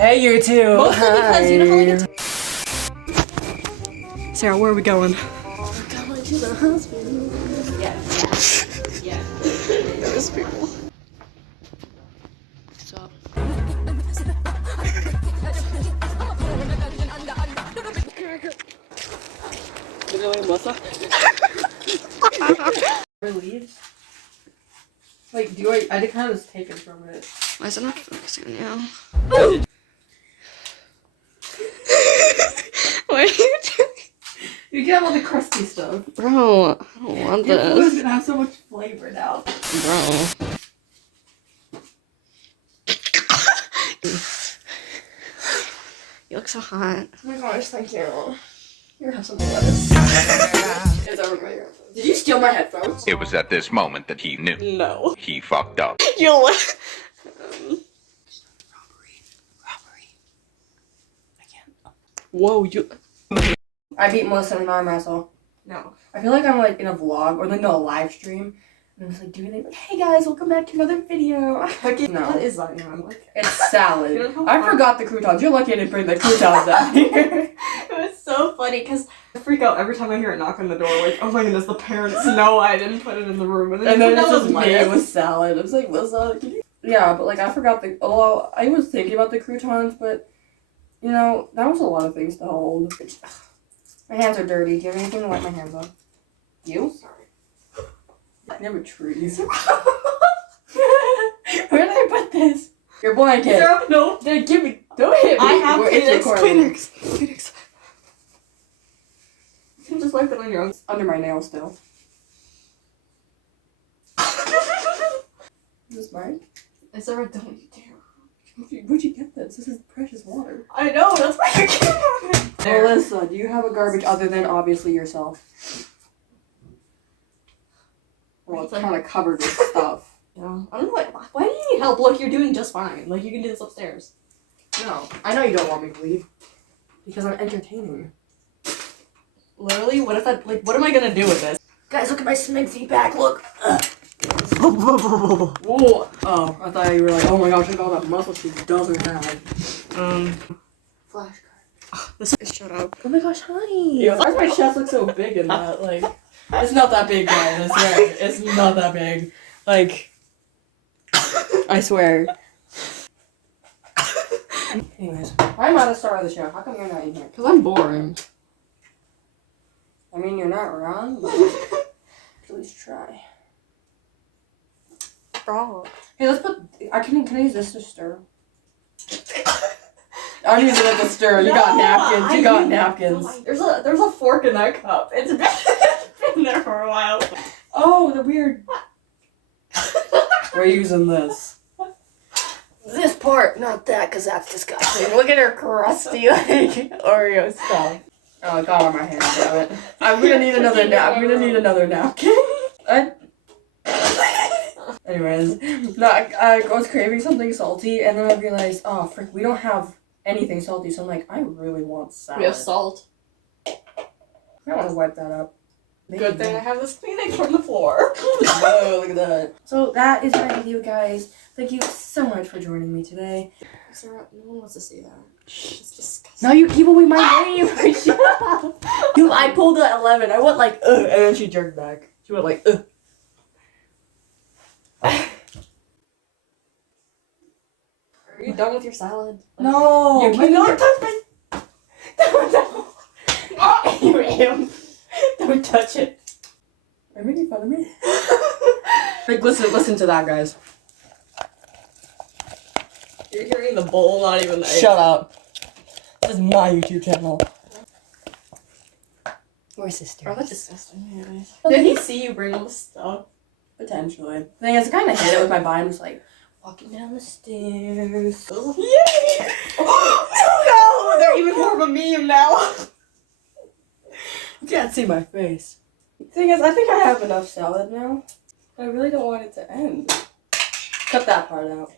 Hey, you two. Mostly because you know how we get Sarah, where are we going? We're going to the hospital. Yeah. Those people. Stop. Leaves? Like, do I did kind of just take it from it. Why is it not focusing now? What are you doing? You can have all the crusty stuff. Bro, I don't want Your food is this. gonna have so much flavor now. Bro. You look so hot. Oh my gosh, thank you. Here, have some lettuce. It's over my headphones. Did you steal my headphones? It was at this moment that he knew. No. He fucked up. You look. Robbery. I can't. Whoa, you. I beat Melissa in an arm wrestle. No. I feel like I'm like in a vlog or like a live stream. And I'm just like doing it like, hey guys, welcome back to another video. No. What is that? I'm like, It's salad. You know how I fun- forgot the croutons. You're lucky I didn't bring the croutons out here. it was so funny because I freak out every time I hear a knock on the door. Like, oh my goodness, the parents know I didn't put it in the room. And then It's just my me with salad. I was like, Melissa, can you? Yeah, but like I forgot the. Oh, I was thinking about the croutons, but you know that was a lot of things to hold. My hands are dirty. Do you have anything to wipe my hands off? You? Sorry. I never trees. Where did I put this? Your blanket. Sarah, no. Then give me. Don't hit me. I have It's recording. Kleenex. You can just wipe it on your own. Under my nail still. Is this mine? Sarah, don't you dare. Where'd you get this? This is precious water. I know, that's why you can't have it. Melissa, do you have a garbage other than obviously yourself? Well, it's kind of covered with stuff. Yeah. I don't know why do you need help? Look, you're doing just fine. Like, you can do this upstairs. No, I know you don't want me to leave. Because I'm entertaining. Literally, what if that, like, what am I gonna do with this? Guys, look at my Sminksy back, look! Whoa. Oh, I thought you were like, oh my gosh, look at all that muscle she doesn't have. Flashcard. This is, shut up. Oh my gosh, hi! Yeah, why does my chest look so big in that? Like, it's not that big, guys, I swear. It's not that big. Like, I swear. Anyways, I'm not a star of the show. How come you're not in here? Because I'm boring. I mean, you're not wrong, but at least try. Bro. Hey, let's put. Can I use this to stir? I'm using it to stir. You got napkins. You got napkins. There's a fork in that cup. It's been there for a while. Oh, the weird. We're using this. This part, not that, because that's disgusting. Look at her crusty, like, Oreo stuff. Oh, it got on my hand, damn it. I'm gonna need another napkin. Anyways, no, I was craving something salty, and then I realized, oh, frick, we don't have anything salty, so I'm like, I really want salad. We have salt. I want to wipe that up. Good thing I have this Kleenex from the floor. Whoa, look at that. So that is my video, guys. Thank you so much for joining me today. Sarah, no one wants to see that. It's disgusting. No, you keep away my name. Shut up. Dude, I pulled a 11. I went like, ugh, and then she jerked back. She went like, ugh. Are you done with your salad? No. You cannot touch my... No. You am. Don't touch it. Are you making fun of me? Like, listen to that, guys. You're hearing the bowl, not even the egg. Shut up. This is my YouTube channel. Where's sister? Oh, that's disgusting. Anyways. Did he see you bring all the stuff? Potentially. The thing is, I kind of hit it with my vine. Just like walking down the stairs. Yay! Oh no! They're even more of a meme now. You can't see my face. The thing is, I think I have enough salad now. I really don't want it to end. Cut that part out.